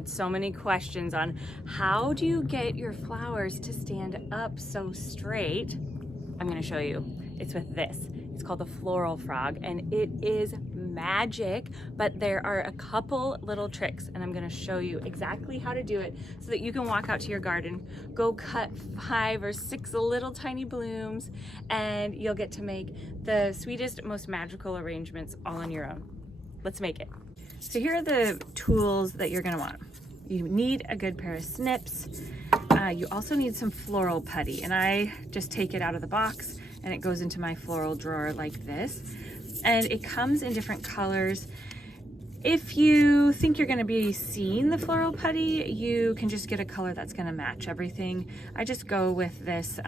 had so many questions on how do you get your flowers to stand up so straight. I'm gonna show you. It's with this. It's called the Floral Frog, and it is magic, but there are a couple little tricks, and I'm gonna show you exactly how to do it so that you can walk out to your garden, go cut 5 or 6 little tiny blooms, and you'll get to make the sweetest, most magical arrangements all on your own. Let's make it. So here are the tools that you're gonna want. You need a good pair of snips. You also need some floral putty, and I just take it out of the box and it goes into my floral drawer like this. And it comes in different colors. If you think you're gonna be seeing the floral putty, you can just get a color that's gonna match everything. I just go with this,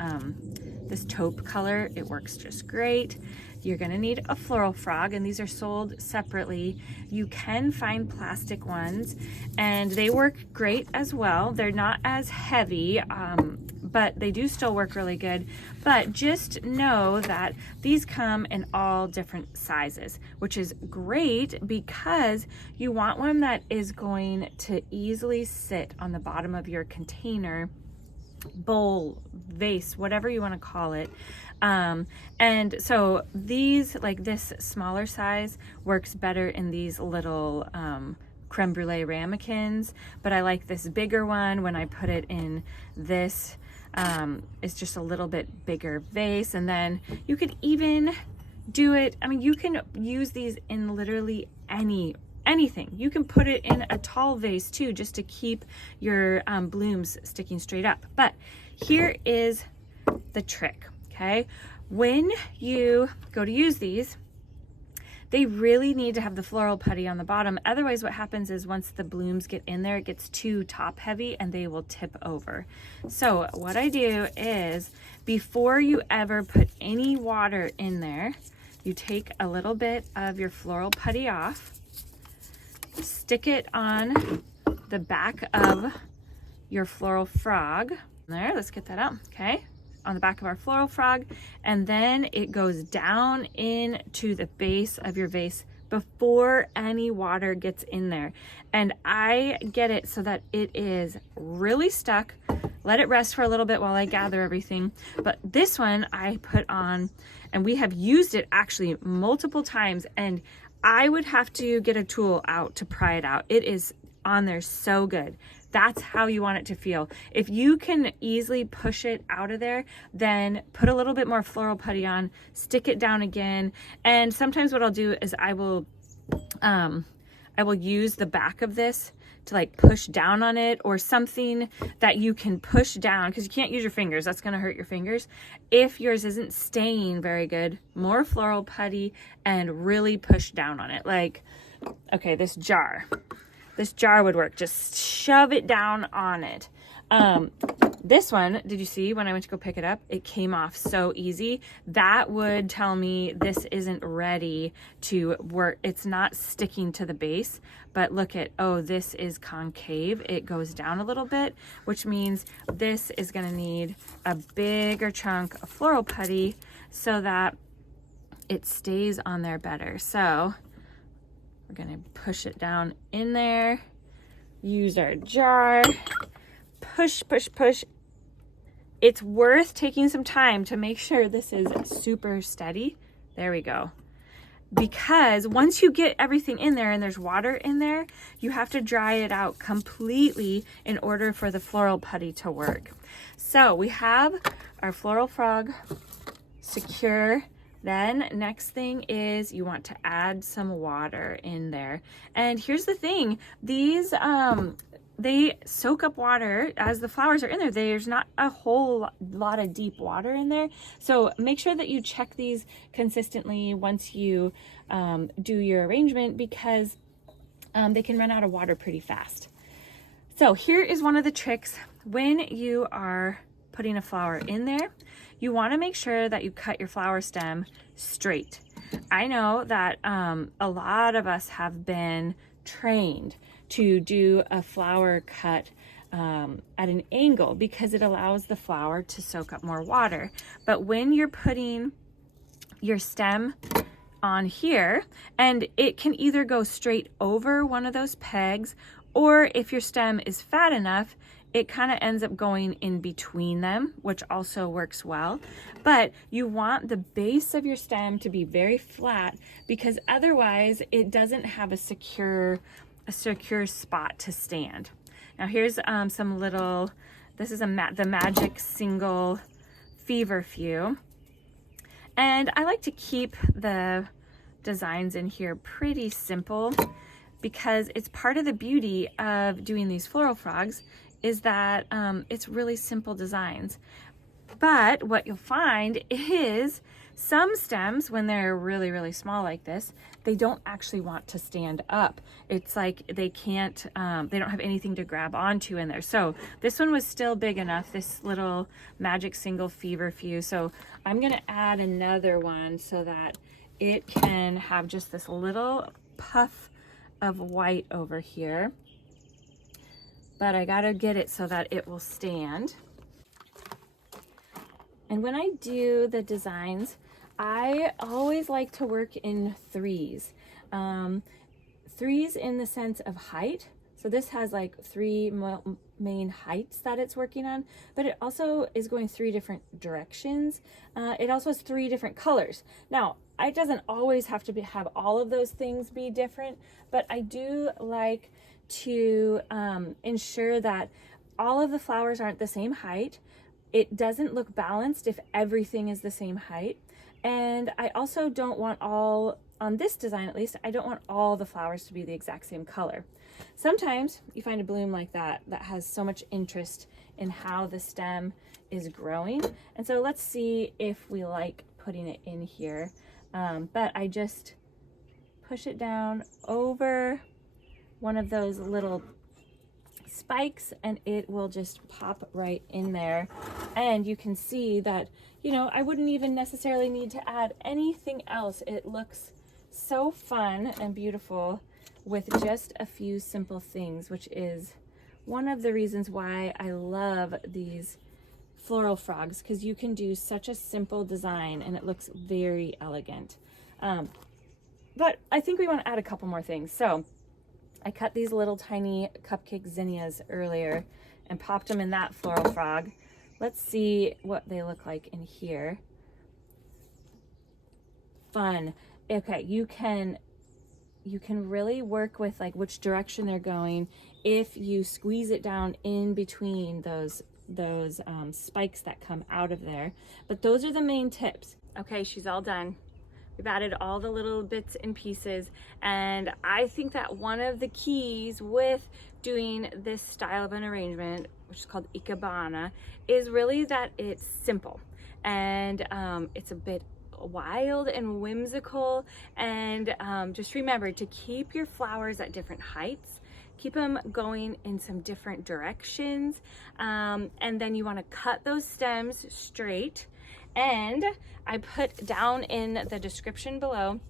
this taupe color. It works just great. You're gonna need a floral frog, and these are sold separately. You can find plastic ones, and they work great as well. They're not as heavy, but they do still work really good. But just know that these come in all different sizes, which is great because you want one that is going to easily sit on the bottom of your container, bowl, vase, whatever you want to call it. And so these, like this smaller size, works better in these little creme brulee ramekins, but I like this bigger one when I put it in this. It's just a little bit bigger vase, and then you could even do it, I mean, you can use these in literally anything. You can put it in a tall vase too, just to keep your blooms sticking straight up. But here is the trick, okay? When you go to use these, they really need to have the floral putty on the bottom. Otherwise, what happens is once the blooms get in there, it gets too top heavy and they will tip over. So what I do is, before you ever put any water in there, you take a little bit of your floral putty off, stick it on the back of your floral frog. There, let's get that out, okay? On the back of our floral frog, and then it goes down into the base of your vase before any water gets in there. And I get it so that it is really stuck. Let it rest for a little bit while I gather everything. But this one I put on, and we have used it actually multiple times, and I would have to get a tool out to pry it out. It is on there so good. That's how you want it to feel. If you can easily push it out of there, then put a little bit more floral putty on, stick it down again. And sometimes what I'll do is I will use the back of this to like push down on it, or something that you can push down, because you can't use your fingers. That's gonna hurt your fingers. If yours isn't staying very good, more floral putty and really push down on it. Like, okay, this jar would work. Just shove it down on it. This one, did you see when I went to go pick it up, it came off so easy? That would tell me this isn't ready to work. It's not sticking to the base, but look at, oh, this is concave. It goes down a little bit, which means this is gonna need a bigger chunk of floral putty so that it stays on there better. So we're gonna push it down in there, use our jar, push, push, push. It's worth taking some time to make sure this is super steady. There we go. Because once you get everything in there and there's water in there, you have to dry it out completely in order for the floral putty to work. So we have our floral frog secure. Then next thing is you want to add some water in there. And here's the thing, these they soak up water as the flowers are in there. There's not a whole lot of deep water in there. So make sure that you check these consistently once you do your arrangement, because they can run out of water pretty fast. So here is one of the tricks. When you are putting a flower in there, you want to make sure that you cut your flower stem straight. I know that a lot of us have been trained to do a flower cut at an angle because it allows the flower to soak up more water. But when you're putting your stem on here, and it can either go straight over one of those pegs, Or if your stem is fat enough, it kind of ends up going in between them, which also works well. But you want the base of your stem to be very flat, because otherwise it doesn't have a secure spot to stand. Now here's some little, this is the Magic Single Feverfew. And I like to keep the designs in here pretty simple, because it's part of the beauty of doing these floral frogs is that it's really simple designs. But what you'll find is some stems, when they're really, really small like this, they don't actually want to stand up. It's like they can't, they don't have anything to grab onto in there. So this one was still big enough, this little Magic Single Feverfew. So I'm gonna add another one so that it can have just this little puff of white over here. But I gotta get it so that it will stand. And when I do the designs, I always like to work in threes. Threes in the sense of height. So this has like three main heights that it's working on, but it also is going 3 different directions. It also has 3 different colors. Now, it doesn't always have to have all of those things be different, but I do like to ensure that all of the flowers aren't the same height. It doesn't look balanced if everything is the same height. And I also don't want all, on this design at least, I don't want all the flowers to be the exact same color. Sometimes you find a bloom like that has so much interest in how the stem is growing. And so let's see if we like putting it in here. But I just push it down over one of those little spikes and it will just pop right in there. And you can see that, you know, I wouldn't even necessarily need to add anything else. It looks so fun and beautiful with just a few simple things, which is one of the reasons why I love these floral frogs, because you can do such a simple design and it looks very elegant. But I think we want to add a couple more things. So I cut these little tiny cupcake zinnias earlier and popped them in that floral frog. Let's see what they look like in here. Fun. Okay, you can really work with like which direction they're going if you squeeze it down in between those spikes that come out of there. But those are the main tips. Okay, she's all done. We've added all the little bits and pieces, and I think that one of the keys with doing this style of an arrangement, which is called ikebana, is really that it's simple and it's a bit wild and whimsical. And just remember to keep your flowers at different heights, keep them going in some different directions, and then you want to cut those stems straight. And I put down in the description below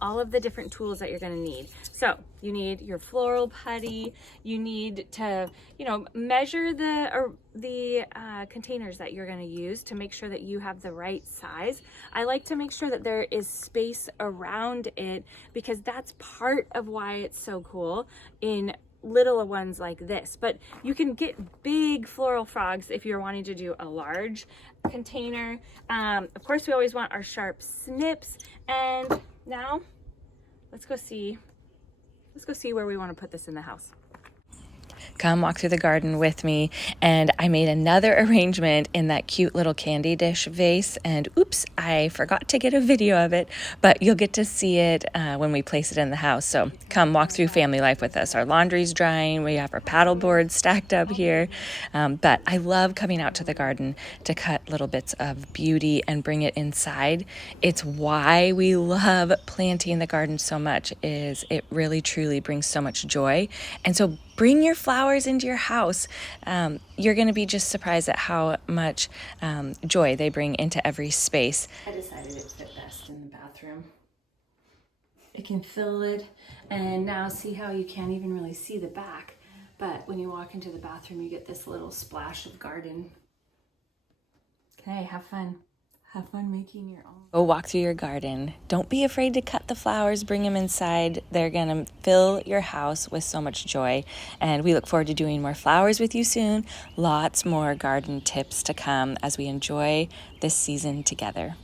all of the different tools that you're going to need. So you need your floral putty. You need to, you know, measure the containers that you're going to use to make sure that you have the right size. I like to make sure that there is space around it, because that's part of why it's so cool in little ones like this. But you can get big floral frogs if you're wanting to do a large container. Of course, we always want our sharp snips. And now let's go see where we want to put this in the house. Come walk through the garden with me. And I made another arrangement in that cute little candy dish vase, and oops, I forgot to get a video of it, but you'll get to see it when we place it in the house. So come walk through family life with us. Our laundry's drying, we have our paddle boards stacked up here, but I love coming out to the garden to cut little bits of beauty and bring it inside. It's why we love planting the garden so much, is it really truly brings so much joy. And so bring your flowers into your house. You're going to be just surprised at how much joy they bring into every space. I decided it fit best in the bathroom. It can fill it, and now see how you can't even really see the back, but when you walk into the bathroom, you get this little splash of garden. Okay, have fun. Have fun making your own. Go walk through your garden. Don't be afraid to cut the flowers, bring them inside. They're gonna fill your house with so much joy. And we look forward to doing more flowers with you soon. Lots more garden tips to come as we enjoy this season together.